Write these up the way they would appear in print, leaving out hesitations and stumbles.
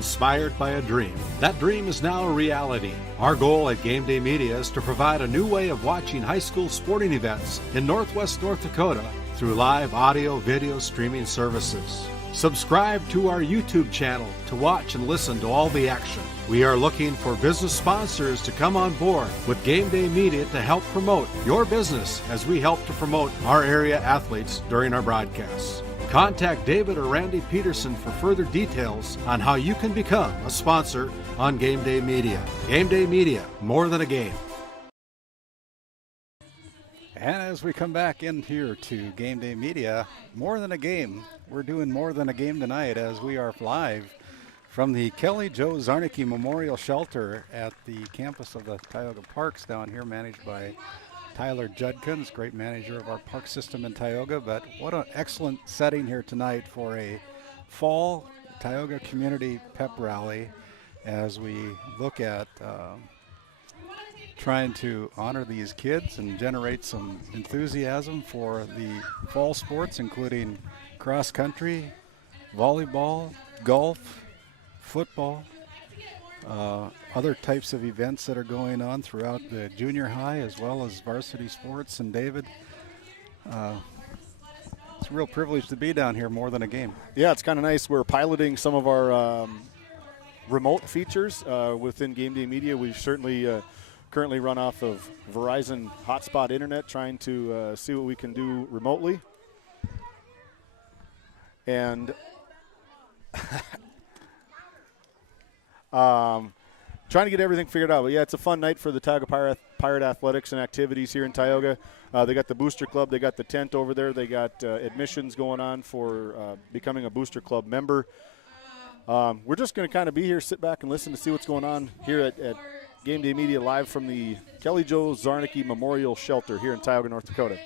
inspired by a dream. That dream is now a reality. Our goal at Game Day Media is to provide a new way of watching high school sporting events in Northwest North Dakota through live audio video streaming services. Subscribe to our YouTube channel to watch and listen to all the action. We are looking for business sponsors to come on board with Game Day Media to help promote your business as we help to promote our area athletes during our broadcasts. Contact David or Randy Peterson for further details on how you can become a sponsor on Game Day Media. Game Day Media, more than a game. And as we come back in here to Game Day Media, more than a game. We're doing more than a game tonight as we are live from the Kelly Joe Czarnecki Memorial Shelter at the campus of the Tioga Parks down here, managed by Tyler Judkins, great manager of our park system in Tioga. But what an excellent setting here tonight for a fall Tioga Community Pep Rally as we look at trying to honor these kids and generate some enthusiasm for the fall sports, including cross country, volleyball, golf, football, other types of events that are going on throughout the junior high as well as varsity sports. And David, it's a real privilege to be down here more than a game. Yeah, it's kind of nice. We're piloting some of our remote features within Game Day Media. We certainly currently run off of Verizon hotspot internet, trying to see what we can do remotely. And trying to get everything figured out. But yeah, it's a fun night for the Tioga Pirate athletics and activities here in Tioga. They got the Booster Club. They got the tent over there. They got admissions going on for becoming a Booster Club member. We're just going to kind of be here, sit back and listen to see what's going on here at Game Day Media, live from the Kelly Joe Czarnecki Memorial Shelter here in Tioga, North Dakota.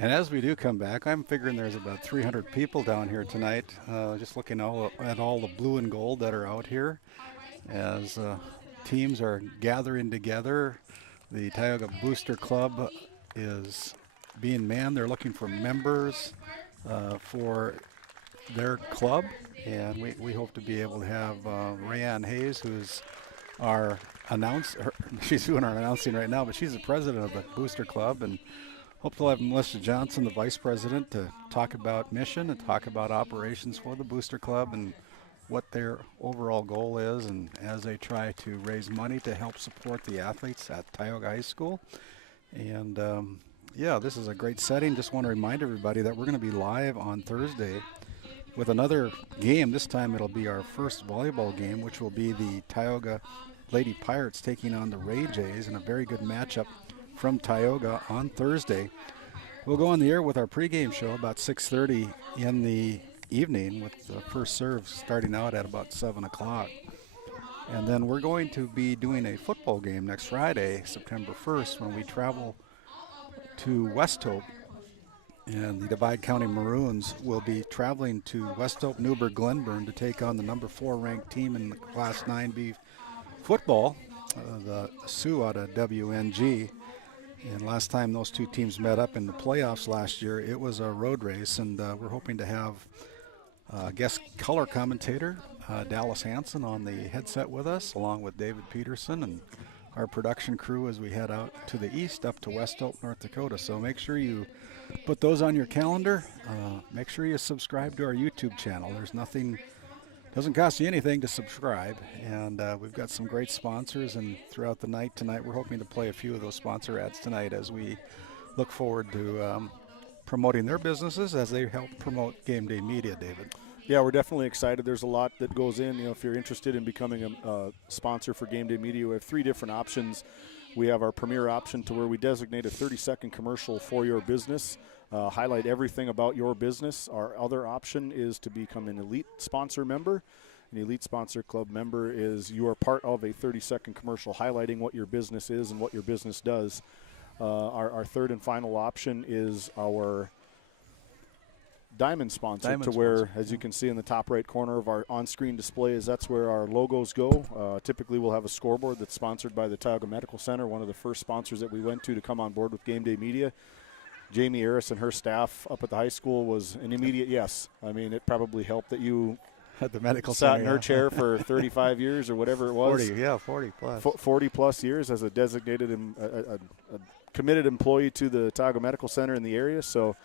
And as we do come back, I'm figuring there's about 300 people down here tonight, just looking at all the blue and gold that are out here as teams are gathering together. The Tioga Booster Club is being manned. They're looking for members for their club, and we hope to be able to have Rayanne Hayes, who's our announcer. She's doing our announcing right now, but she's the president of the Booster Club, and hope to have Melissa Johnson, the vice president, to talk about mission and talk about operations for the Booster Club and what their overall goal is, and as they try to raise money to help support the athletes at Tioga High School. And yeah, this is a great setting. Just want to remind everybody that we're going to be live on Thursday with another game. This time it'll be our first volleyball game, which will be the Tioga Lady Pirates taking on the Ray Jays in a very good matchup from Tioga on Thursday. We'll go on the air with our pregame show about 6:30 in the evening, with the first serve starting out at about 7 o'clock. And then we're going to be doing a football game next Friday, September 1st, when we travel to West Hope. And the Divide County Maroons will be traveling to West Hope, Newburgh, Glenburn to take on the number 4 ranked team in the Class 9B football, the Sioux out of WNG. And last time those two teams met up in the playoffs last year, it was a road race, and we're hoping to have guest color commentator Dallas Hansen on the headset with us, along with David Peterson and our production crew as we head out to the east up to West Hope, North Dakota. So make sure you put those on your calendar. Make sure you subscribe to our YouTube channel. There's nothing, doesn't cost you anything to subscribe, and we've got some great sponsors, and throughout the night tonight we're hoping to play a few of those sponsor ads tonight as we look forward to promoting their businesses as they help promote Game Day Media. David? Yeah, we're definitely excited. There's a lot that goes in. You know, if you're interested in becoming a sponsor for Game Day Media, we have 3 different options. We have our premier option, to where we designate a 30-second commercial for your business, highlight everything about your business. Our other option is to become an elite sponsor member. An elite sponsor club member is you are part of a 30-second commercial highlighting what your business is and what your business does. Our third and final option is our diamond sponsor, where, as you can see in the top right corner of our on-screen display, is that's where our logos go. Typically we'll have a scoreboard that's sponsored by the Tioga Medical Center, one of the first sponsors that we went to come on board with Game Day Media. Jamie Harris and her staff up at the high school was an immediate yes. I mean, it probably helped that you At the medical sat center, in her chair for 35 years or whatever it was. 40 plus. 40 plus years as a designated a committed employee to the Tioga Medical Center in the area. So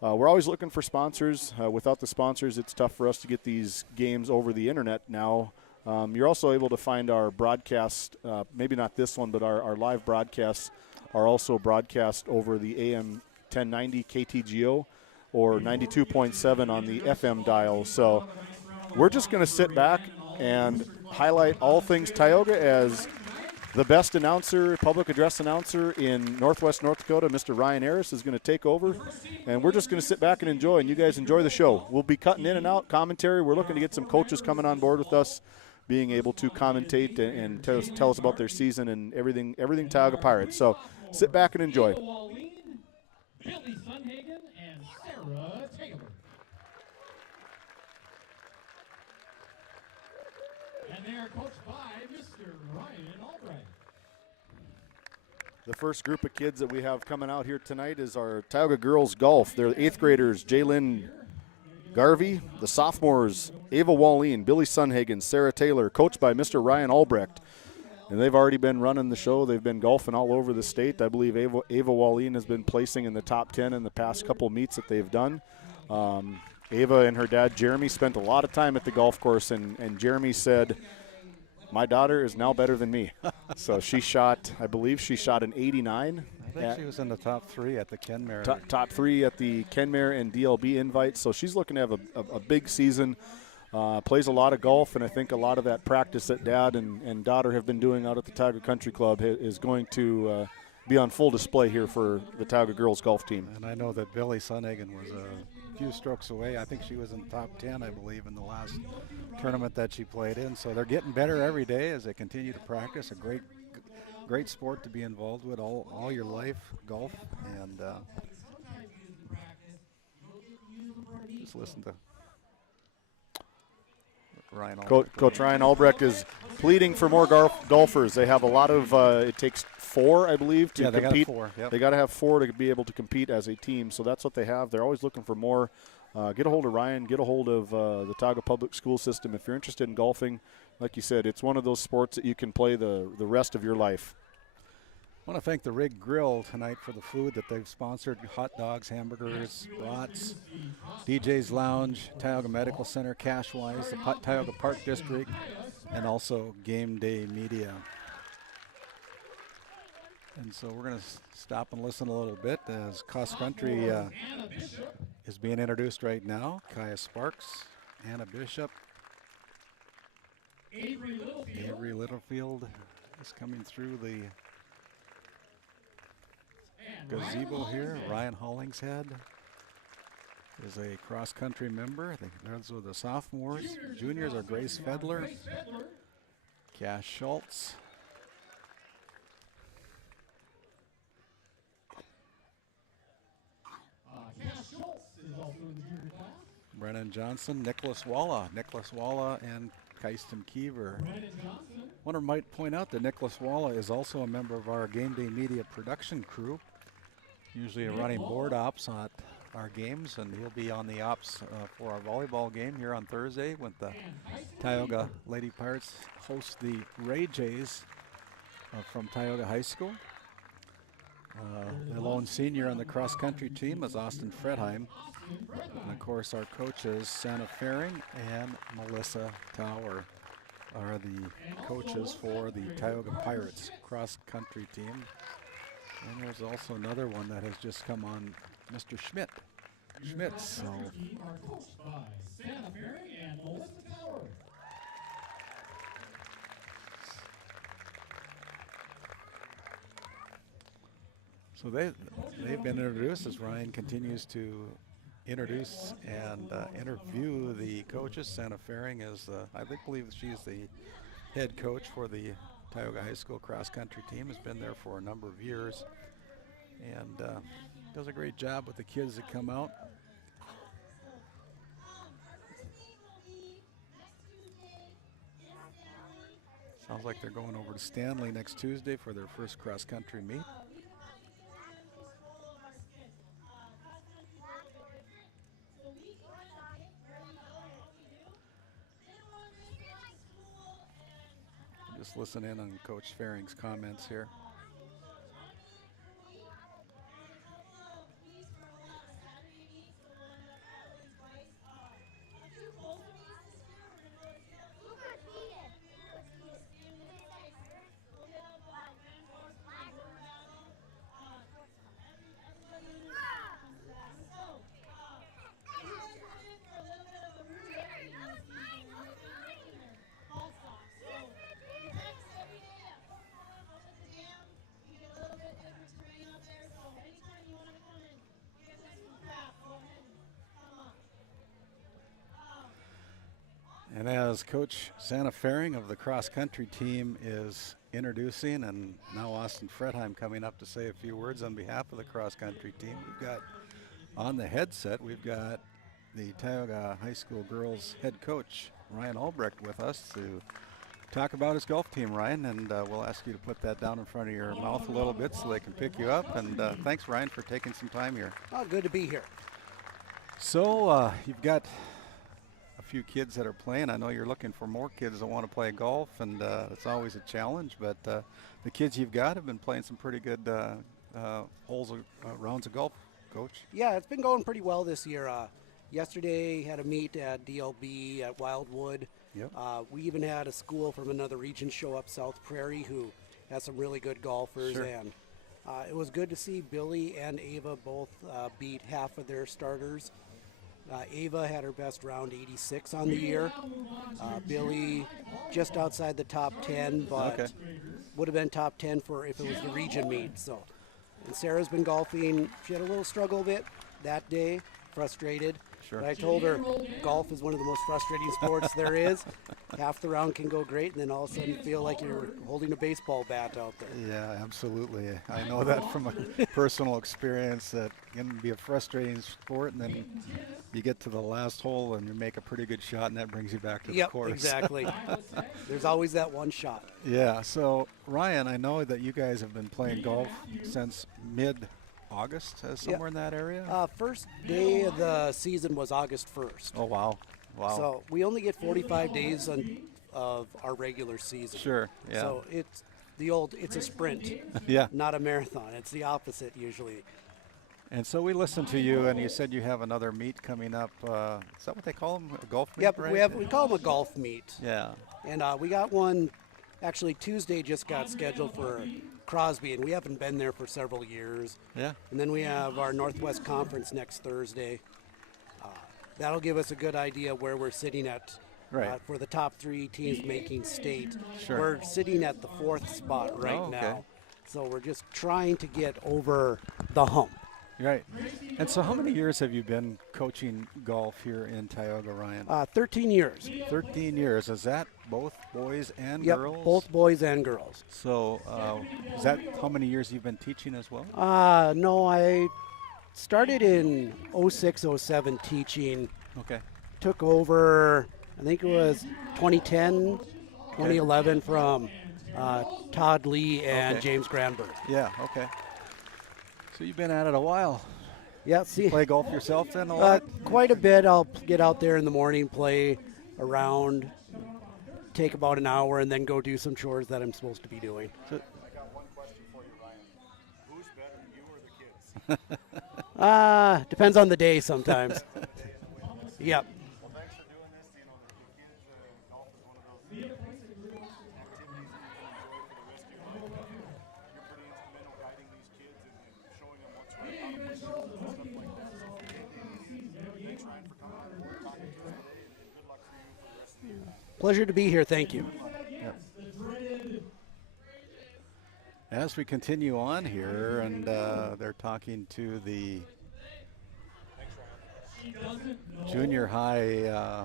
we're always looking for sponsors. Without the sponsors, it's tough for us to get these games over the internet now. You're also able to find our broadcast, maybe not this one, but our live broadcasts are also broadcast over the AM 1090 KTGO or 92.7 on the FM dial. So we're just going to sit back and highlight all things Tioga as the best announcer, public address announcer in Northwest North Dakota, Mr. Ryan Harris, is going to take over. And we're just going to sit back and enjoy, and you guys enjoy the show. We'll be cutting in and out commentary. We're looking to get some coaches coming on board with us, being able to commentate and tell us about their season and everything Tioga Pirates. So sit back and enjoy. Billy Sunhagen and Sarah Taylor. And they are coached by Mr. Ryan Albright. The first group of kids that we have coming out here tonight is our Tioga girls golf. They're the 8th graders, Jalen Garvey, the sophomores, Ava Wallin, Billy Sunhagen, Sarah Taylor, coached by Mr. Ryan Albrecht. And they've already been running the show. They've been golfing all over the state. I believe Ava Wallin has been placing in the top 10 in the past couple meets that they've done. Ava and her dad, Jeremy, spent a lot of time at the golf course, and Jeremy said, my daughter is now better than me. So she shot, I believe she shot an 89. I think she was in the top 3 at the Kenmare. Top 3 at the Kenmare and DLB invite. So she's looking to have a big season. Plays a lot of golf, and I think a lot of that practice that dad and daughter have been doing out at the Tioga Country Club is going to be on full display here for the Tioga girls golf team. And I know that Billy Sunhagen was a few strokes away. I think she was in the top 10, I believe, in the last tournament that she played in. So they're getting better every day as they continue to practice. A great sport to be involved with all your life, golf. And just listen to Ryan Albrecht. Coach Ryan Albrecht is pleading for more golfers. They have a lot of, it takes 4, I believe, to compete. They got 4. Yep. They got to have 4 to be able to compete as a team. So that's what they have. They're always looking for more. Get a hold of Ryan. Get a hold of the Tioga Public School System. If you're interested in golfing, like you said, it's one of those sports that you can play the rest of your life. I want to thank the Rig Grill tonight for the food that they've sponsored: hot dogs, hamburgers, brats, DJ's Lounge, Tioga Medical Center, Cashwise, the Tioga Park District, and also Game Day Media. And so we're going to stop and listen a little bit as cross country is being introduced right now. Kaya Sparks, Anna Bishop, Avery Littlefield is coming through the gazebo here. Ryan Hollingshead is a cross-country member. Those are the sophomores. Juniors are Grace Fedler, Cash Schultz, Brennan Johnson, Nicholas Walla and Keiston Kiever. I might point out that Nicholas Walla is also a member of our Game Day Media production crew, usually running board ops at our games, and he'll be on the ops for our volleyball game here on Thursday when the Tioga Lady Pirates host the Ray Jays from Tioga High School. The lone senior on the cross-country team is Austin Fredheim. And of course, our coaches, Santa Faring and Melissa Tower, are the coaches for the Tioga Pirates cross-country team. And there's also another one that has just come on, Mr. Schmitz. So So they've been introduced as Ryan continues to introduce and interview the coaches. Santa Faring is, I believe she's the head coach for the Tioga High School cross-country team, has been there for a number of years, and does a great job with the kids that come out. Sounds like they're going over to Stanley next Tuesday for their first cross-country meet. Just listen in on Coach Fairing's comments here. And as Coach Santa Fairing of the cross-country team is introducing, and now Austin Fredheim coming up to say a few words on behalf of the cross-country team, we've got on the headset, we've got the Tioga High School girls head coach, Ryan Albrecht, with us to talk about his golf team, Ryan, and we'll ask you to put that down in front of your mouth a little bit so they can pick you up. And thanks, Ryan, for taking some time here. Oh, good to be here. So you've got a few kids that are playing. I know you're looking for more kids that want to play golf, and it's always a challenge, but the kids you've got have been playing some pretty good rounds of golf, Coach. Yeah, it's been going pretty well this year. Yesterday had a meet at DLB at Wildwood. Yep. We even had a school from another region show up South Prairie who has some really good golfers. Sure. And it was good to see Billy and Ava both beat half of their starters. Ava had her best round 86 on the year. Billy just outside the top 10, but would have been top 10 for if it was the region meet. So, and Sarah's been golfing. She had a little struggle bit that day, frustrated. Sure. But I told her golf is one of the most frustrating sports there is. Half the round can go great, and then all of a sudden you feel like you're holding a baseball bat out there. Yeah, absolutely. I know that from a personal experience, that it can be a frustrating sport, and then you get to the last hole and you make a pretty good shot, and that brings you back to the course. Yep, exactly. There's always that one shot. Yeah, so Ryan, I know that you guys have been playing golf since mid-August, somewhere in that area? First day of the season was August 1st. Oh, wow. Wow. So we only get 45 days of our regular season. Sure, yeah. So it's a sprint, Yeah. not a marathon. It's the opposite usually. And so we listened to you, and you said you have another meet coming up. Is that what they call them, a golf meet? Yep, right? we call them a golf meet. Yeah. And we got one, actually Tuesday just got scheduled for Crosby, and we haven't been there for several years. Yeah. And then we have our Northwest Conference next Thursday. That'll give us a good idea where we're sitting at for the top 3 teams making state. Sure. We're sitting at the 4th spot right okay. now. So we're just trying to get over the hump. Right. And so how many years have you been coaching golf here in Tioga, Ryan? 13 years. 13 years. Is that both boys and Yep, girls? both boys and girls. So is that how many years you've been teaching as well? No, I started in 06, 07 teaching. Okay. Took over, I think it was 2010, 2011 from Todd Lee and James Granberg. Yeah, okay. So you've been at it a while. Yeah, see. Play golf yourself then a lot? Quite a bit. I'll get out there in the morning, play around, take about an hour, and then go do some chores that I'm supposed to be doing. I got one question for you, Ryan. Who's better, you or the kids? Depends on the day sometimes. Yep. Well, thanks for doing this. You know, the kids, golf is one of those activities that you can enjoy for the rest of your life. You're pretty instrumental guiding these kids and showing them what's right, how to play golf and stuff like that. So thanks, Ryan, for coming and talking to us today, and good luck for you for the rest of the year. Pleasure to be here. Thank you. As we continue on here, and they're talking to the junior high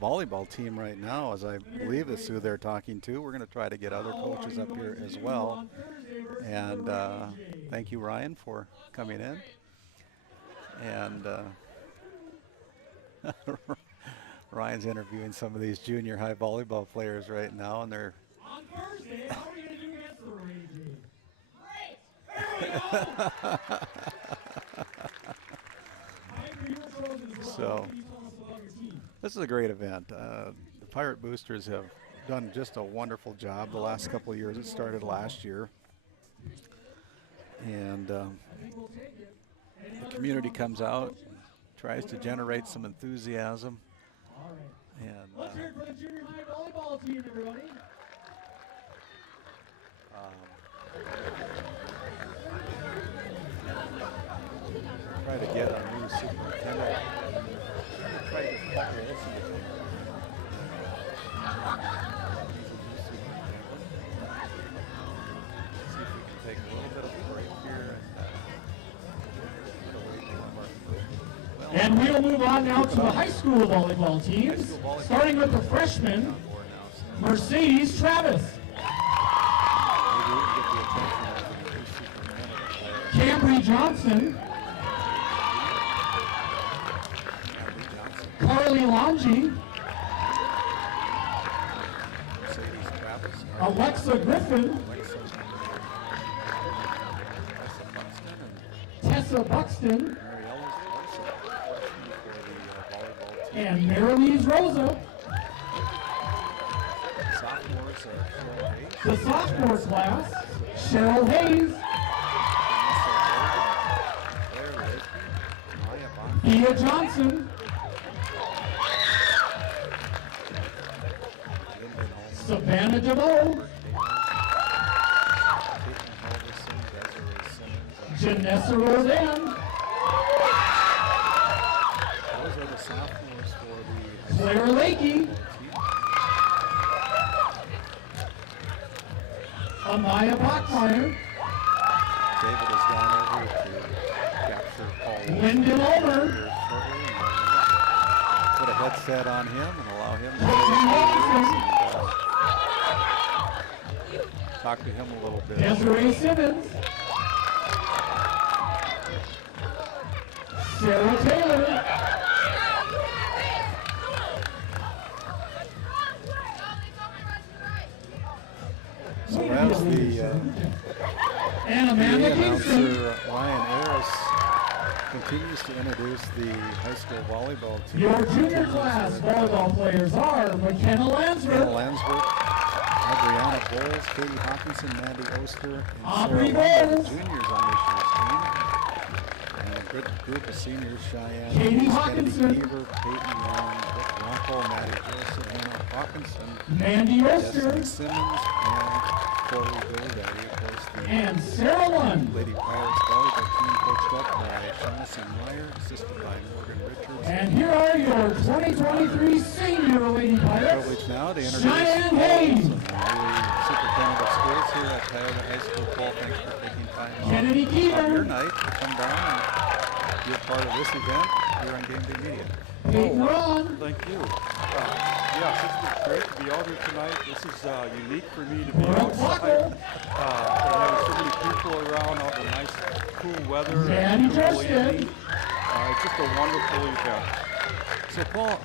volleyball team right now, as I believe is who they're talking to. We're going to try to get other coaches up here as well. And thank you, Ryan, for coming in. And Ryan's interviewing some of these junior high volleyball players right now, and they're On Thursday, how are you going to do against the Rangers? Great! There we go! So this is a great event. The Pirate Boosters have done just a wonderful job the last couple of years. It started last year. And the community comes out, tries to generate some enthusiasm. And Let's hear it for the junior high volleyball team, everybody. Try to get our new superintendent. Try to get Paul Wilson. See if we can take a little bit of a break here and And we'll move on now to the high school volleyball teams, starting with the freshman, Mercedes Travis. Cambry Johnson. Carly Longi. Alexa Griffin. Tessa Buxton. And Marilise Rosa. The sophomore class, Cheryl Hayes. Thea Johnson. Savannah DeVoe. Janessa Rodan. those are the sophomores for the Claire Lakey. Amaya Bachmeyer. David has gone over to capture Paul Lyndon Ulmer. here shortly. And put a headset on him and allow him to talk to him a little bit. Desiree Simmons. Sarah Taylor. So as the And Amanda Kingston. announcer Ryan Ayres continues to introduce the high school volleyball team. Your junior class volleyball players are McKenna Anna Lansford, Landsberg, Adriana Bowles, Katie Hawkinson, Mandy Oster, and Aubrey Sarah Lumber, Bowles. the juniors on this year's team. And a good group of seniors, Cheyenne Katie Hughes, Hawkinson. Kennedy Keever, Peyton Young, Rick Rumpel, Maddie Joseph, Hannah Hawkinson, Mandy Destiny Oster, Simmons, and Corey Gildaddy, of course, the and Sarah Lund. Lady Pirates volleyball team coached up by Shaughnessy Meyer, assisted by Morgan Richards. And here are your 2023 senior Lady Pirates, Privilege now to introduce Cheyenne Paul Hayes. Wilson, the new superintendent of schools here at Tioga High School. Paul, thanks for taking time Kennedy off your Keever, night to come down and be a part of this event here on Game Day Media. Peyton Ron, Thank you. Yes, it's been great to be out here tonight. This is unique for me to be Brooke outside Buckle, and having so many people around, all the nice, cool weather. Danny and really Justin. neat. It's just a wonderful event. So, Paul,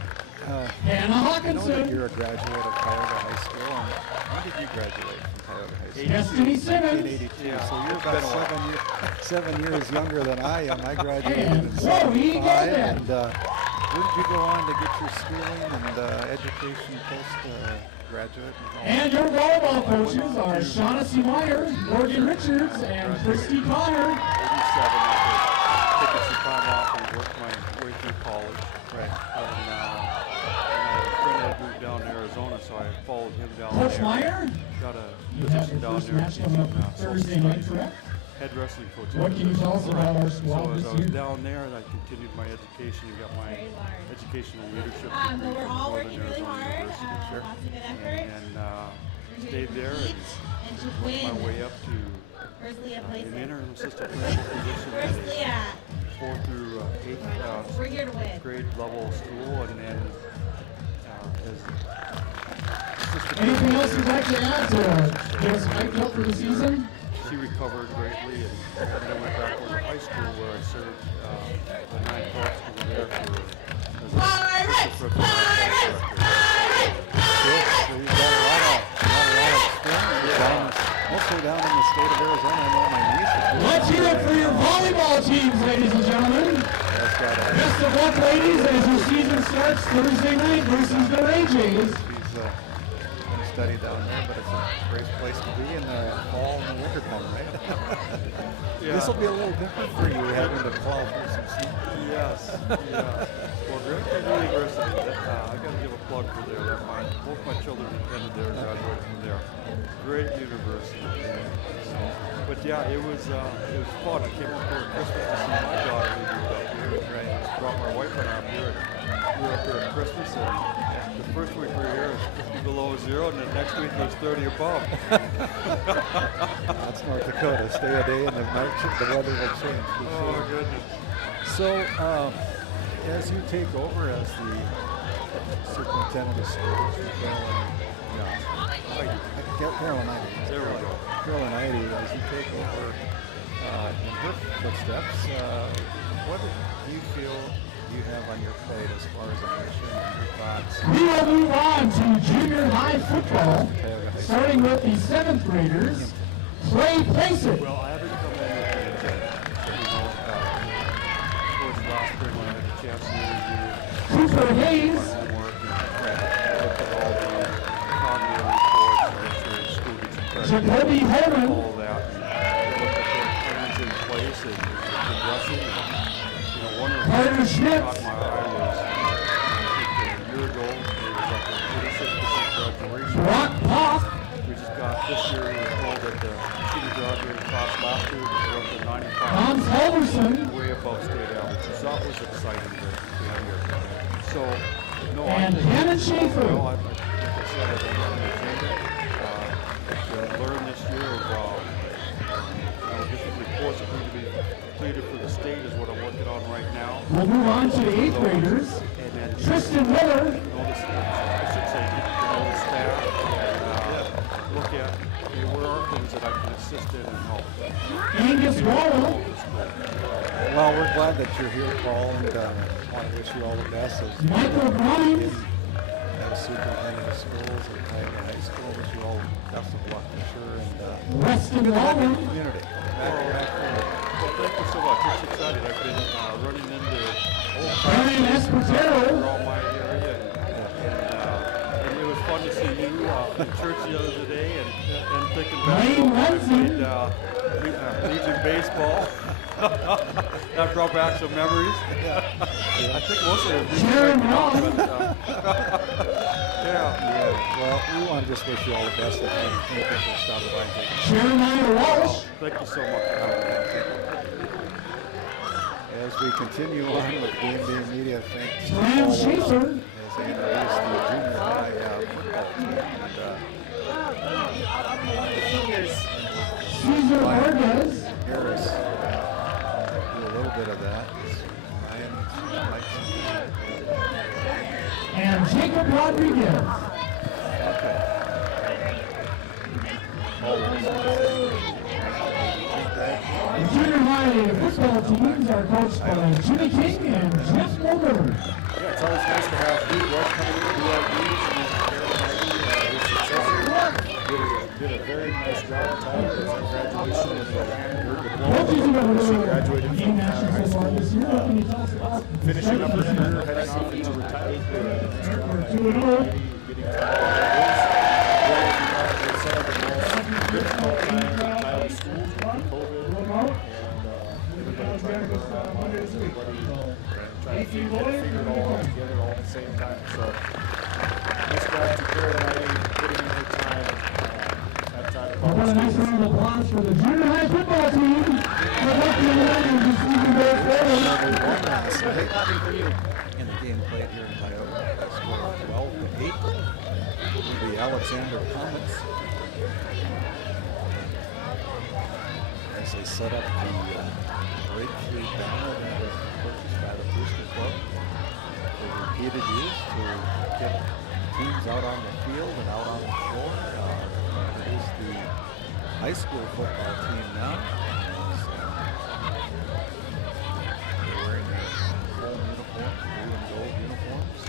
Hannah I know that Hawkinson, you're a graduate of Tioga High School. And when did you graduate from Tioga High School? Destiny Simmons, 1982. Yeah, So you're it's about been a 7 years younger than I am. I graduated And in Chloe 75. Gilman. And where did you go on to get your schooling and education post-graduate? and your volleyball coaches are Shaughnessy Meyer, Morgan Richards, and Christy Connor. 87, I took some time off and worked my way through college. Right. And I had a friend that moved down to Arizona, so I followed him down Coach there. Meyer, Got a you have position your down first there match coming up teaching Thursday night, correct? head wrestling coach. What can you tell us about our So squad as this I was year? down there, I continued my education and got my educational leadership But degree we're from all Northern working really Arizona hard. University. Lots of good effort. And stayed there and and to worked my win. way up to Firstly, at an places. interim assistant principal position at Firstly, a at 4th through 8th we're here to win. grade level school, and then as assistant Anything principal else you'd like to add to get us hyped up for the season? she recovered greatly, and then I went back over to high school where I served the 9 clubs over there as a Pirates! assistant principal. So you've got a lot of experience down, mostly down in the state of Arizona. I know my niece is Let's hear it for your volleyball teams, ladies and gentlemen. has got a Best of luck, ladies, as your season starts Thursday night versus the Ray Jays. He's study down there, but it's a great place to be in the fall and the winter time, right? This will be a little different for you having to plow through some snow. Yes, yes. Well, Grand University, I got to give a plug for there. Both my children attended there, graduated from there. Great university. So, but yeah, it was fun. I came up for Christmas to see my daughter who moved up here. Right. Brought my wife and I up here. We were up here at Christmas, and the first week we were here it was 50 below zero, and the next week it was 30 above. That's North Dakota. Stay a day and the weather will change. Oh, goodness. So, as you take over as the superintendent of schools for Carolyn Ivey. There we go. Carolyn Ivey, as you take over in her footsteps, what do you feel you have on your plate as far as a mission and your thoughts? We will move on to junior high football, Tioga High starting with the 7th graders. Clay Placid. Well, I haven't come in with the towards last spring when I had the chance to interview Cooper my Hayes. homework and looked at all the cognitive reports and make sure the school gets credit. Jacoby Holman. All that. And looked at their plans in place and progressing. And, one of the Carter things Schmidt. that caught my eye was I think a year ago there was like a 36% graduation. Brock Poff. We just got this year, we were told that the senior graduating class last year was up to 95. Hans Halverson. Way above state average. So that was exciting to have here. So, no, And I Hannon Schaefer. well, like I said, I've been on the agenda to learn this year of different reports that need to be completed for the state is what I'm working on right now. We'll move on to the 8th graders. And then Tristan Miller. I should say, get to know the staff and look at where are things that I can assist in and help. Angus Waller. Well, we're glad that you're here, Paul, and want to wish you all the best as Michael Grimes. as superintendent of schools at Tioga High School. Wish you all the best of luck for sure, and Weston Waller. community. Well, thank you so much. It's exciting. I've been running into old Brian friends Esposito. around my area, and it was fun to see you in church the other day and thinking back to Wayne when I Munson. played Legion baseball. That brought back some memories. I think most of them Sharon Ross. yeah. Well, we want to just wish you all the best. And thank you for stopping by. Jeremiah Walsh. Thank you so much for having me. As we continue on with Game Day Media, thanks to Graham Paul Schaefer. as they introduce the junior high football team. And, Cesar Vargas. Harris do a little bit of that. Ryan likes And Jacob Rodriguez. okay. The junior high football teams are coached by Jimmy King and Jeff Mulder. Yeah, it's always nice to have Pete West coming in to do our needs and his successor did a very nice job at graduation and your diploma. She graduated from high school, finishing up her career, heading off into retirement. Getting some of the most difficult times in Iowa schools with COVID and everybody trying to learn online, everybody trying to figure it all out together all at the same time. So, this guy to Carolyn putting in her time at time. What a nice round of applause for the junior high football team. Good luck to the Lions this season going forward. In the game played here in Tioga, the score of 12-8 will be Alexander Comets as they set up the breakthrough banner that was purchased by the Booster Club for repeated use to get teams out on the field and out on the floor. Introduce the high school football team now. They're wearing their home uniforms, blue and gold uniforms.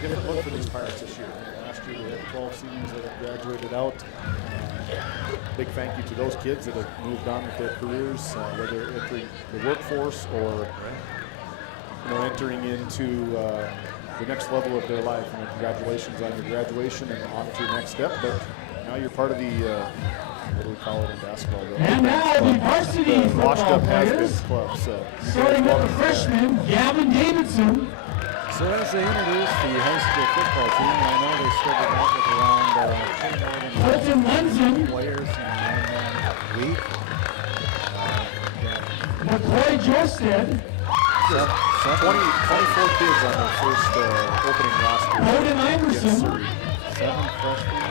Different look for these Pirates this year. Last year we had 12 seniors that have graduated out. Big thank you to those kids that have moved on with their careers, whether entering the workforce or entering into the next level of their life. And congratulations on your graduation and on to your next step. But now you're part of the, what do we call it in basketball? And now the varsity Washed football Up Has-Been players, Club. So starting with the freshman, Gavin Davidson. So as they introduced the high school football team, I know they started out with around Colton Lenzen, players in 1 week. McCoy Josted, 24 kids on their first opening roster. Bowden against Iverson, Surrey. 7 freshmen,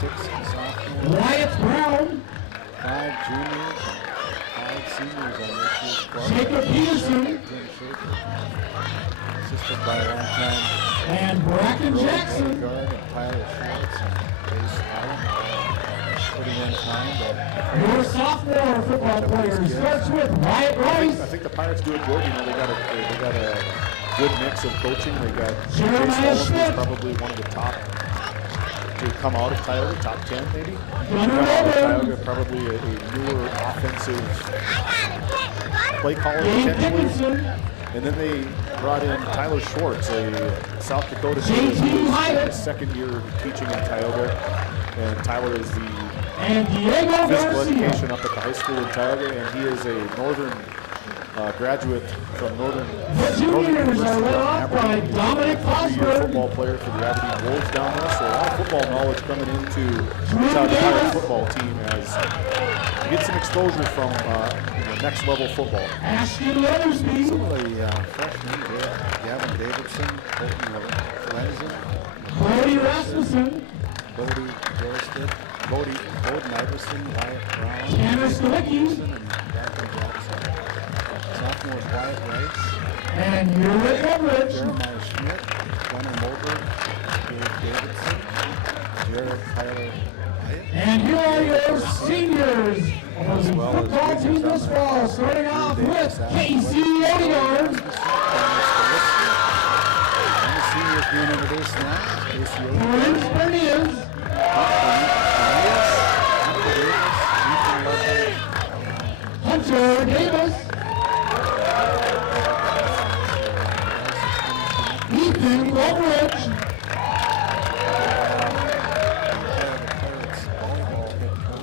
6 sophomores, Wyatt Brown, 5 juniors, 5 seniors on this year's squad. Jacob Peterson, Jim Schaefer, assisted by longtime and Bracken Jackson. guard and Tyler Schwartz and Jace Allen. Putting in time to Your sophomore football players starts with Wyatt I Rice, think the Pirates do it good. You know, they got a good mix of coaching. They got Jeremiah Jace Allen, Schmidt. who's probably one of the top to come out of Tioga, top 10 maybe. Gunnar Come out of Logan, Tioga, probably a newer offensive play caller Dave potentially. Dickinson, And then they brought in Tyler Schwartz, a South Dakota JT native who is Hyatt. in his second year teaching in Tioga. And Tyler is the and Diego physical Garcia. education up at the high school in Tioga, and he is a northern graduate from Northern The juniors University are led of off by Aberdeen. Dominic Three-year Fosberg, football player for the Aberdeen Wolves down there, so a lot of football knowledge coming into the Drew Tioga Pirates Davis. football team as you get some exposure from next level football. Ashton Weathersby, some of the freshmen, Gavin Davidson, Colton Lenzen, Cody Rasmussen, Bodie Roasted, Bowden Iverson, Wyatt Brown, Tanner Stolicki, and Bracken Jackson. Sophomores Wyatt Rice, and Ulrich Everett. Jeremiah Schmidt, Gunnar Moberg, Dave Davidson, Jared Tyler Hyatt. And here are your seniors of the football team this fall, starting off with Casey Odegaard, And the seniors being introduced now. Casey Odegaard, Prince Berniers, Hunter Davis, Ethan Lowridge,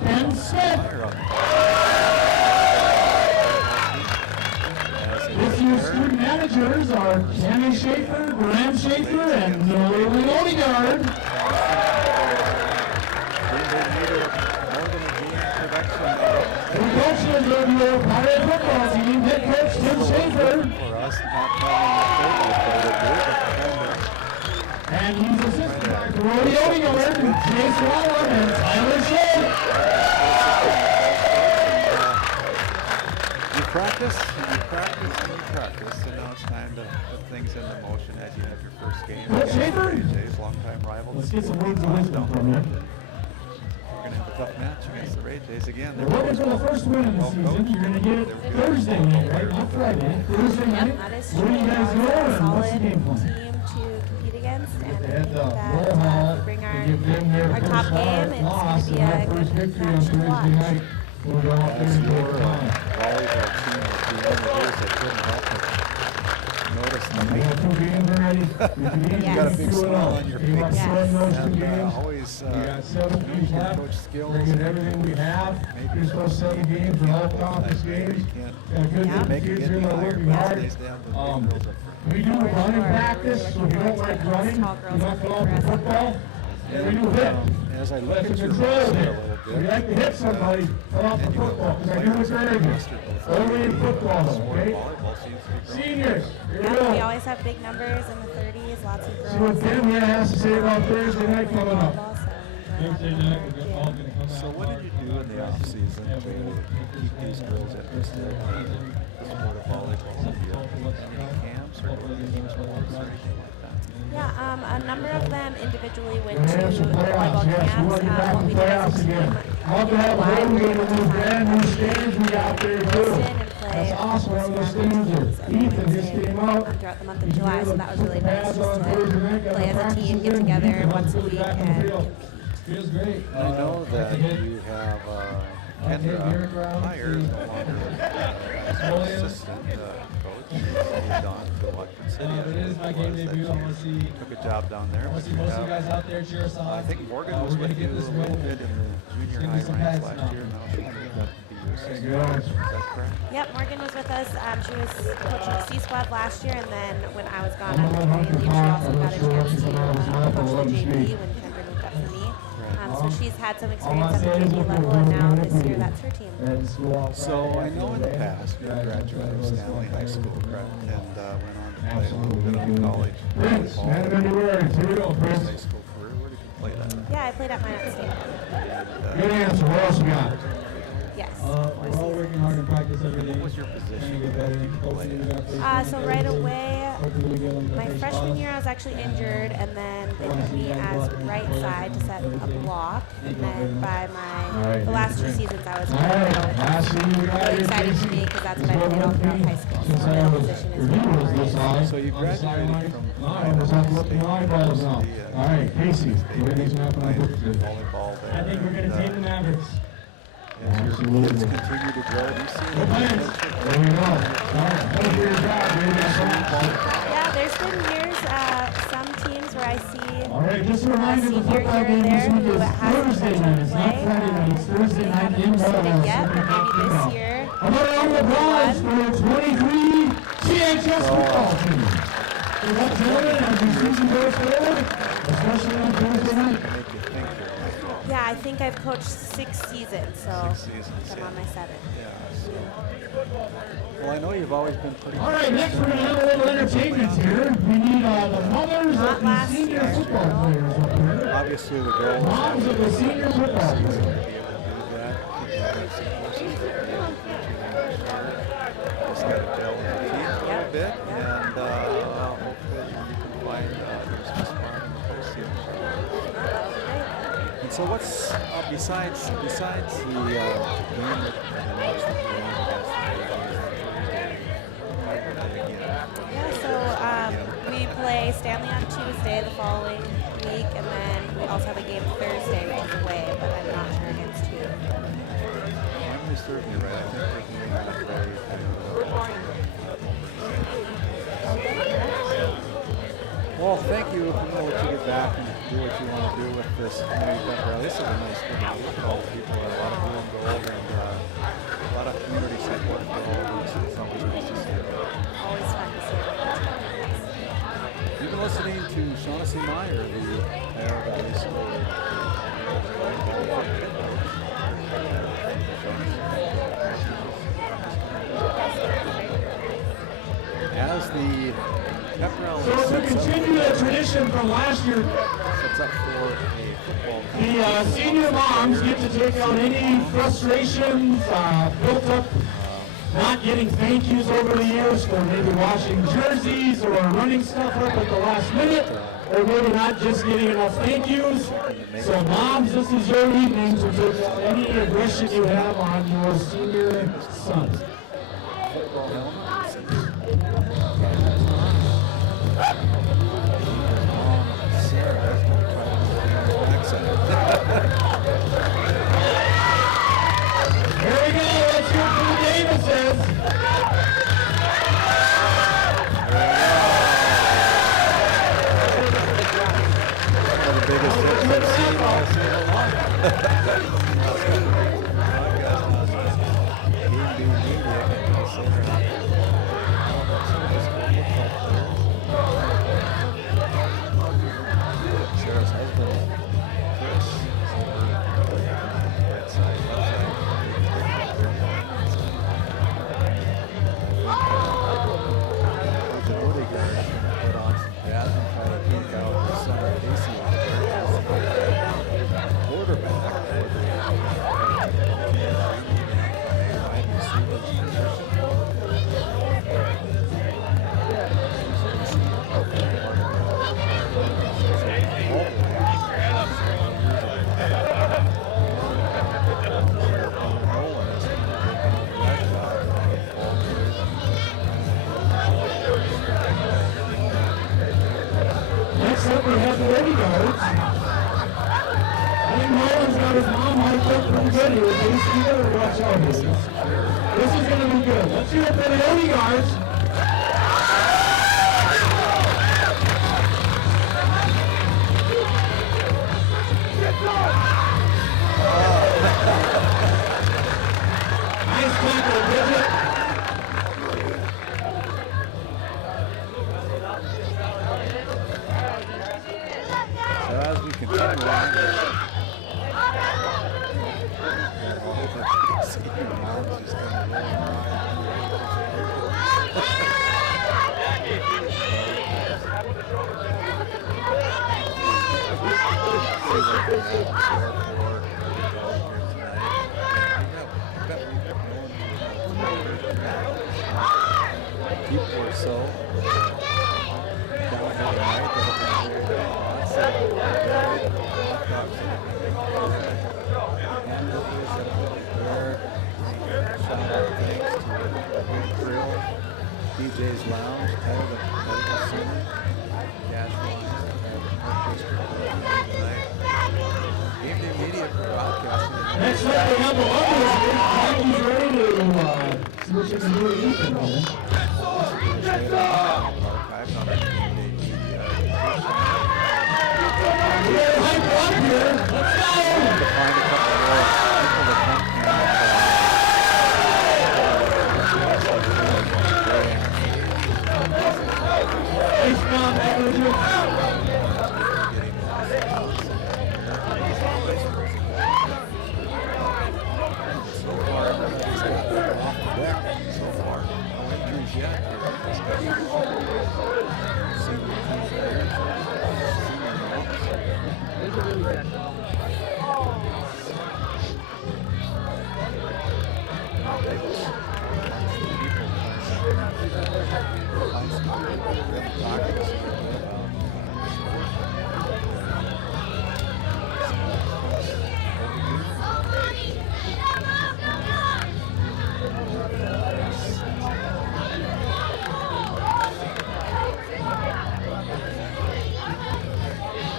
Ben Smith. This year's student managers are Tammy Schaefer, Graham Schaefer, and Nolan Odegaard. The coaches of your Pirate football team, head coach Tim Schaefer, For us, not having the and he's assisted by Brody Odegaard, Jace Waller, and Tyler Shea. You practice, and you practice, and you practice, and now it's time to put things into motion as you have your first game. Coach Schaefer? Jay's longtime rival. Let's get some words of wisdom from you. We're going to have a tough match against the Ray Jays again. We're looking for the first win of the season. You're going to get it Thursday night, right? Not Friday. Thursday night. That is What true. do you guys know, and what's the Solid game plan? team to compete against, and I They think had the that roll hall we bring to give them their our first top game, it's loss going to and be their a first good victory on match to Thursday watch. night. We'll go out there and take it on. Volleyball team was being introduced. They couldn't help but notice the We have 2 games already. We can easily You got a be big 2-0. smile on your Came up face. short in those 2 And games. always We got 7 games using left. coach skills. Bringing everything we have. Here's those 7 games and all conference games. Got a good group of Make it kids get here that are higher, working but hard. stays down to the big girls up front. We do running practice, so if you don't like running, you're not going out for football. And we do hit. As I look Like a at your control roster a hit. little We bit, like to hit somebody off the football, because I do it very good. Only in football, okay? volleyball seems to be growing. Seniors, here we Yeah, we go. always have big numbers in the 30s, lots of girls. See what Tim here has to say about Thursday night coming up. Volleyball, so we enjoy that one. So what did you do in the off season to keep these girls interested in the sport of volleyball? Did you have any camps or teams clubs or anything like that? Yeah, a number of them individually went to There's some volleyball playoffs, yes, camps. we're looking back What in we did as playoffs a team, again. Love to have live, them, we we were got able those to brand new stands we got there too. listen and play That's awesome, having those stands there. Ethan just came out. throughout the month of He's July, able so to that was put really the nice pads just on to Thursday night, got play the as a practices team, get in, together Ethan once a helps put week it back on the and field. compete. Feels great. I know that you have Kendra Meyer is no longer assistant coach. She moved on to Washington City. I think she took a job down there. But you have, I think Morgan was with you a little bit in the junior high ranks last year. Now she moved up to be your assistant. Is that correct? Yep, Morgan was with us. She was coaching the C squad last year, and then when I was gone on maternity leave, she also got a chance to coach the JV when Kendra moved up for me. So she's had some experience at the JV level, and now this year that's her team. So I know in the past you graduated from Stanley High School, correct, and went on to play a little bit of college volleyball. First high school career, where did you play that? Yeah, I played at Minot State. Good answer. What else we got? Yes. We're all working hard in practice every day. What was your position? What did you play? So right away, my freshman year I was actually injured, and then they put me as right side to set a block. And then by the last 2 seasons I was really exciting to me because that's what I played all throughout high school. So my position is middle. So you graduated from All right, Casey. volleyball there. I think we're going to take the Mavericks. As your kids continue to grow, do you see them? There you go. Yeah, there's been years, some teams where I see All right, just a reminder, the senior football here game and this there week who is has Thursday night. It's not Friday night. It's Thursday they night haven't in proceeded yet, but maybe this year. How about a round of applause for 23 CHS football team? So that gentlemen, as the season goes forward, especially on Thursday night. Make you think here. Yeah, I think I've coached 6 seasons, so 6 seasons, I'm yeah. on my 7th. Yeah, so. Well, I know you've always been pretty. All right, next we're going to have a little entertainment here. We need the mothers Not of the last senior year, football no. players up here. Obviously, the goal is Moms of the senior football to be players. able to do that. Just got to gel with the team a little bit, and hopefully you can find Christmas park in the postseason. And so, what's besides the game that you watched the game against Yeah, so we play Stanley on Tuesday the following week, and then we also have a game Thursday, which is away, but I'm not sure against who. Memory serves me right. I think there's a game that well, thank you. I'm going to let you get back and do what you want to do with this community event. This is a nice thing to look all the people. A lot of blue and gold and a lot of community support for all of us. It's always nice to see. Always fun to see. You've been listening to Shaughnessy Meyer, the Tioga High School. As the pep rally So to continue the tradition from last year, sets up for a football game. the senior moms get to take out any frustrations built up not getting thank yous over the years for maybe washing jerseys or running stuff up at the last minute, or maybe not just getting enough thank yous. So moms, this is your evening to take out any aggression you have on your senior sons. Football helmet. Here we go, let's hear from the Davises. One of the biggest hits I've seen all season long. Game day media. you better watch out here. This is going to be good. Let's hear it for the Odie guards. Nice tackle, Bridget. So as we continue on, people are so down here tonight DJ's Lounge, Tioga Center, Gas Game Day Media broadcasting. Next up, we have the Lovers here. Jackie's ready to see what you can do with Ethan here. Archives on our Game Day Media. We're hyped up here. Let's go! To find a couple more people that Nice job, Edward. so far, everybody's got their off the deck so far. No injuries yet.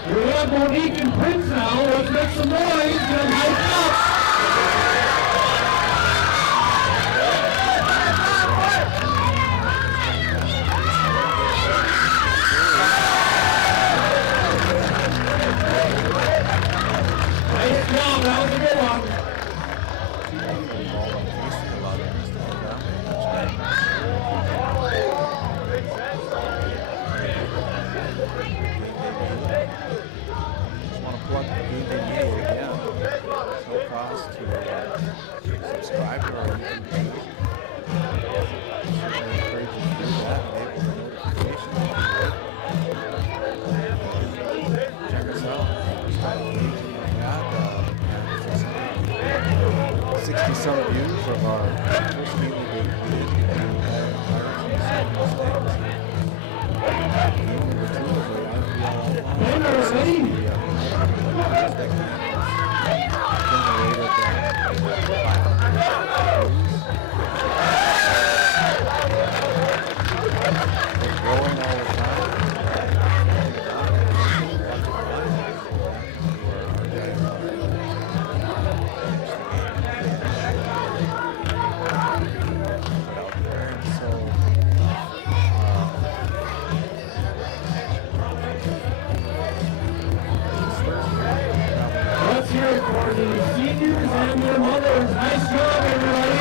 We have Monique and Prince now. Let's make some noise. Get them hyped up. Nice job. That was a good one. Just want to plug the Game Day Media again. There's no cost to subscribe to our YouTube page. I encourage you to do that and enable the notifications. Check us out. We've got 60-some views of our first game we did. Let's hear it for the seniors and their mothers. Nice job, everybody.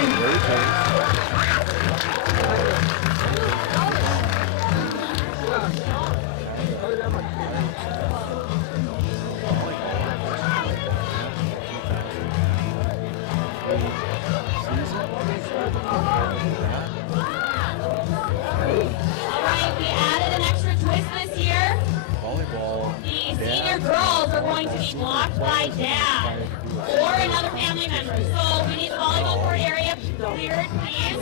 Alright, we added an extra twist this year. Volleyball. The senior girls are going to be blocked by dad or another family member. So we need the volleyball court area cleared, please.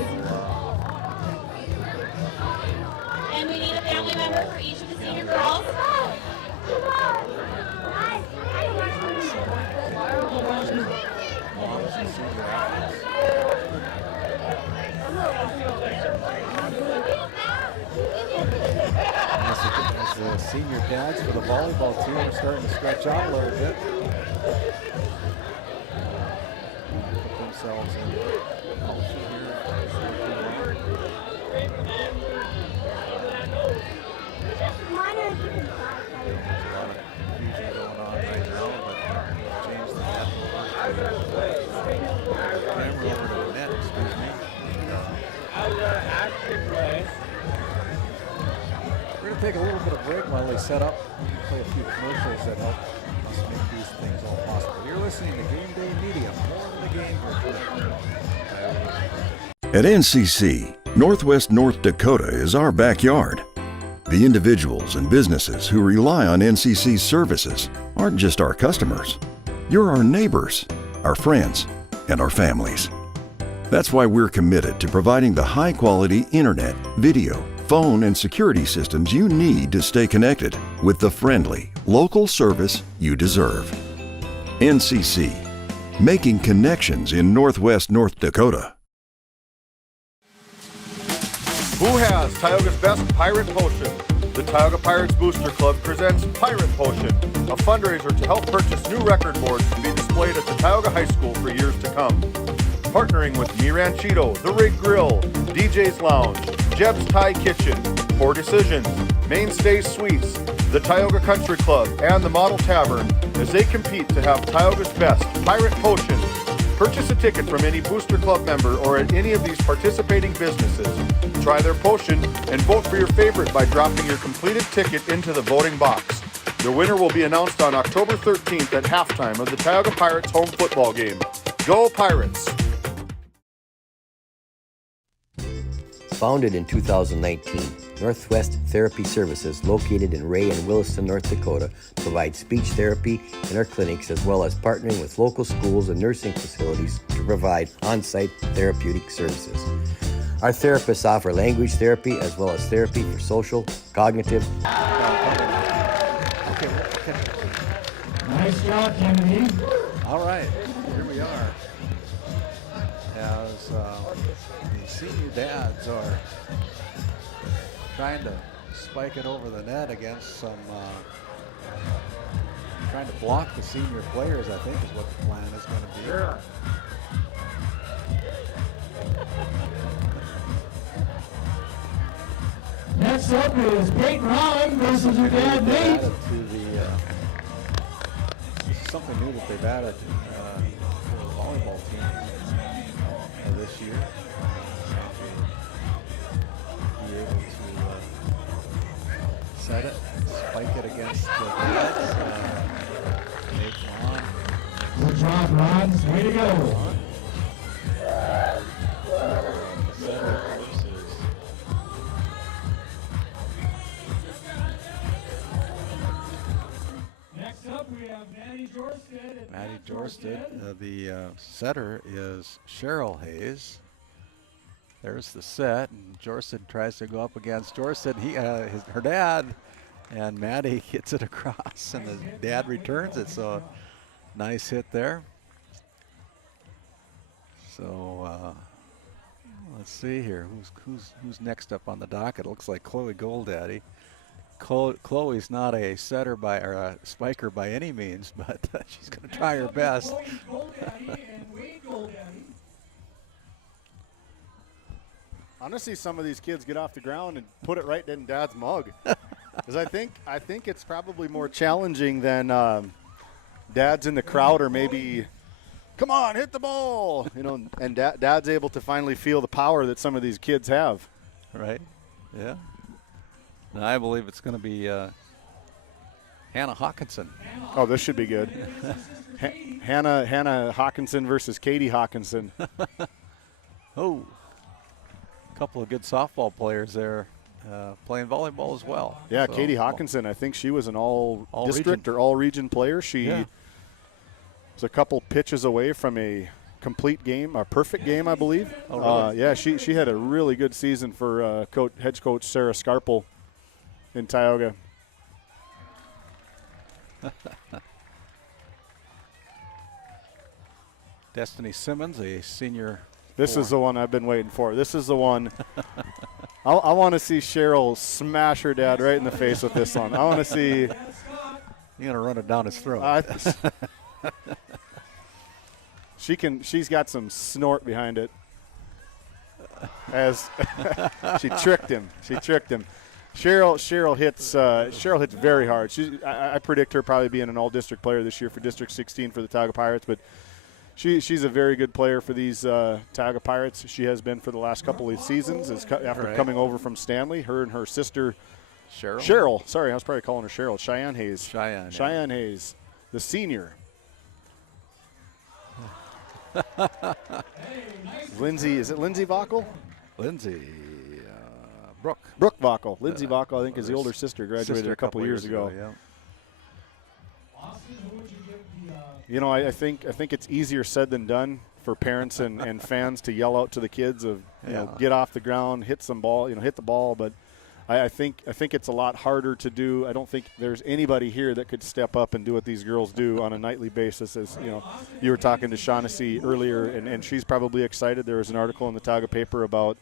And we need a family member for each of the senior girls. As the senior dads for the volleyball team are starting to stretch out a little bit. Put themselves in motion here. There's a lot of confusion going on right now, but change the net camera over to the net, excuse me. We're going to take a little bit of break while they set up, play a few commercials that help us make these things all possible. You're listening to Game Day Media, more than the game. At NCC, Northwest North Dakota is our backyard. The individuals and businesses who rely on NCC's services aren't just our customers. You're our neighbors, our friends, and our families. That's why we're committed to providing the high-quality internet, video, phone, and security systems you need to stay connected with the friendly, local service you deserve. NCC, making connections in Northwest North Dakota. Who has Tioga's best pirate potion? The Tioga Pirates Booster Club presents Pirate Potion, a fundraiser to help purchase new record boards to be displayed at the Tioga High School for years to come. Partnering with Mi Ranchito, The Rig Grill, DJ's Lounge, Jeb's Thai Kitchen, Poor Decisions, Mainstay Suites, the Tioga Country Club, and the Model Tavern as they compete to have Tioga's best Pirate Potion. Purchase a ticket from any Booster Club member or at any of these participating businesses. Try their potion and vote for your favorite by dropping your completed ticket into the voting box. The winner will be announced on October 13th at halftime of the Tioga Pirates home football game. Go Pirates! Founded in 2019, Northwest Therapy Services, located in Ray and Williston, North Dakota, provides speech therapy in our clinics as well as partnering with local schools and nursing facilities to provide on-site therapeutic services. Our therapists offer language therapy as well as therapy for social, cognitive. Nice job, Kennedy. All right, here we are. As the senior dads are trying to spike it over the net against some, trying to block the senior players, I think is what the plan is going to be. Sure. Next up is Peyton Holland versus your dad, Nate. This is something new that they've added for the volleyball team this year. Be able to set it, spike it against the nets. Good job, Ron. Way to go. Next up, we have Maddie Jorsted. Maddie Jorsted. The setter is Cheryl Hayes. There's the set, and Jorsted tries to go up against Jorsted. Her dad, and Maddie hits it across, and the dad returns it. So nice hit there. So let's see here. Who's next up on the docket? It looks like Chloe Goldaddy. Chloe's not a setter or a spiker by any means, but she's going to try her best. I want to see some of these kids get off the ground and put it right in Dad's mug, because I think it's probably more challenging than dads in the crowd or maybe, come on, hit the ball, and Dad's able to finally feel the power that some of these kids have. Right. Yeah. And I believe it's going to be Hannah Hawkinson. Oh, this should be good. Hannah Hawkinson versus Katie Hawkinson. Oh. A couple of good softball players there playing volleyball as well. Yeah, so, Katie Hawkinson, I think she was an all-district or all-region player. She was a couple pitches away from a complete game, a perfect game, I believe. Oh, really? Yeah, she had a really good season for head coach Sarah Scarpel in Tioga. Destiny Simmons, a senior. This is the one I've been waiting for. This is the one. I want to see Cheryl smash her dad right in the face with this one. I want to see. You're going to run it down his throat. She's got some snort behind it. As she tricked him. Cheryl hits very hard. I predict her probably being an all-district player this year for District 16 for the Tioga Pirates, but she's a very good player for these Tioga Pirates. She has been for the last couple of seasons after coming over from Stanley. Her and her sister Cheryl. Sorry, I was probably calling her Cheryl. Cheyenne Hayes. Cheyenne Hayes, the senior. Lindsay, is it Lindsay Vockel? Lindsay Brooke Vockel. Lindsay Vockel, I think, is the older sister. Graduated a couple years ago. Yeah. You know, I think it's easier said than done for parents and fans to yell out to the kids of you know, get off the ground, hit the ball. But I think it's a lot harder to do. I don't think there's anybody here that could step up and do what these girls do on a nightly basis. As you know, you were talking to Shaughnessy earlier, and she's probably excited. There was an article in the Tioga paper about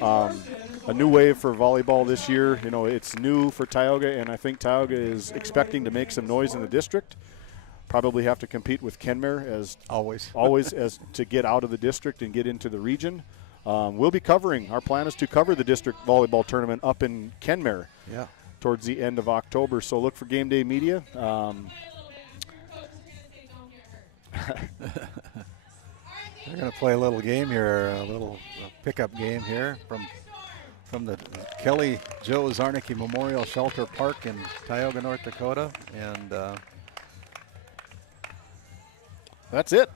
a new wave for volleyball this year. You know, it's new for Tioga, and I think Tioga is expecting to make some noise in the district. Probably have to compete with Kenmare as always as to get out of the district and get into the region. We'll be covering. Our plan is to cover the district volleyball tournament up in Kenmare towards the end of October. So look for Game Day Media. They're going to play a little game here, a little pickup game here from the Kelly Joe Czarnecki Memorial Shelter Park in Tioga, North Dakota, and that's it.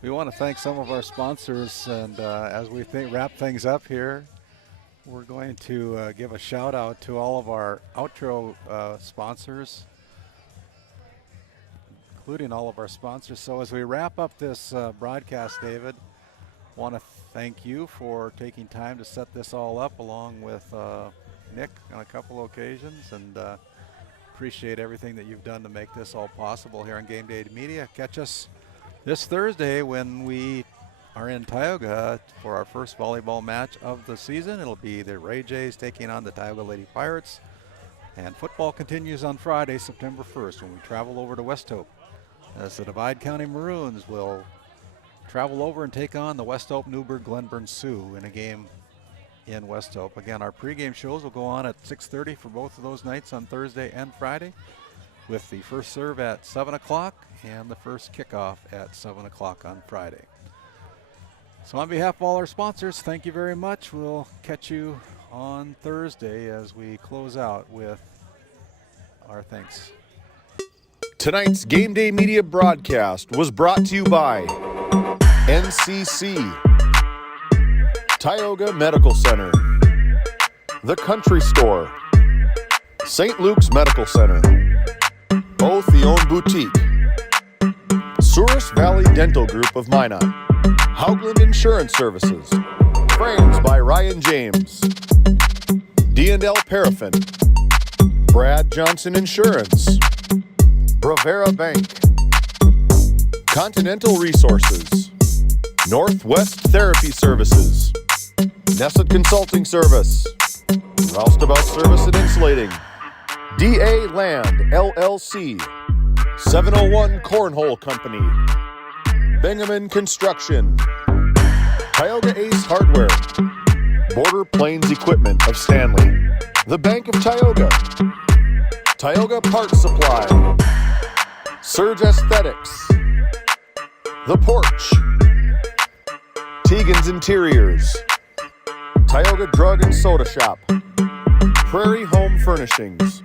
We want to thank some of our sponsors, and as we wrap things up here, we're going to give a shout out to all of our outro sponsors, including all of our sponsors. So as we wrap up this broadcast, David, want to thank you for taking time to set this all up along with Nick on a couple occasions, and appreciate everything that you've done to make this all possible here on Game Day Media. Catch us this Thursday when we are in Tioga for our first volleyball match of the season. It'll be the Ray Jays taking on the Tioga Lady Pirates. And football continues on Friday, September 1st, when we travel over to West Hope, as the Divide County Maroons will travel over and take on the West Hope Newburgh Glenburn Sioux in a game in West Hope. Again, our pregame shows will go on at 6:30 for both of those nights on Thursday and Friday, with the first serve at 7 o'clock and the first kickoff at 7 o'clock on Friday. So on behalf of all our sponsors, thank you very much. We'll catch you on Thursday as we close out with our thanks. Tonight's Game Day Media broadcast was brought to you by NCC, Tioga Medical Center, The Country Store, St. Luke's Medical Center, Otheon Boutique, Souris Valley Dental Group of Minot, Haugland Insurance Services, Frames by Ryan James, D&L Paraffin, Brad Johnson Insurance, Bravera Bank, Continental Resources, Northwest Therapy Services, Nesset Consulting Service, Roustabout Service and Insulating, DA Land LLC, 701 Cornhole Company, Bingaman Construction, Tioga Ace Hardware, Border Plains Equipment of Stanley, the Bank of Tioga, Tioga Parks Supply, Surge Aesthetics, The Porch, Tegan's Interiors, Tioga Drug and Soda Shop, Prairie Home Furnishings,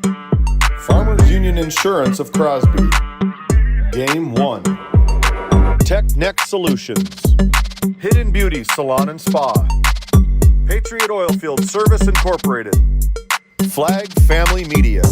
Farmers Union Insurance of Crosby, Game 1, Tech Neck Solutions, Hidden Beauty Salon and Spa, Patriot Oilfield Service Incorporated, Flag Family Media,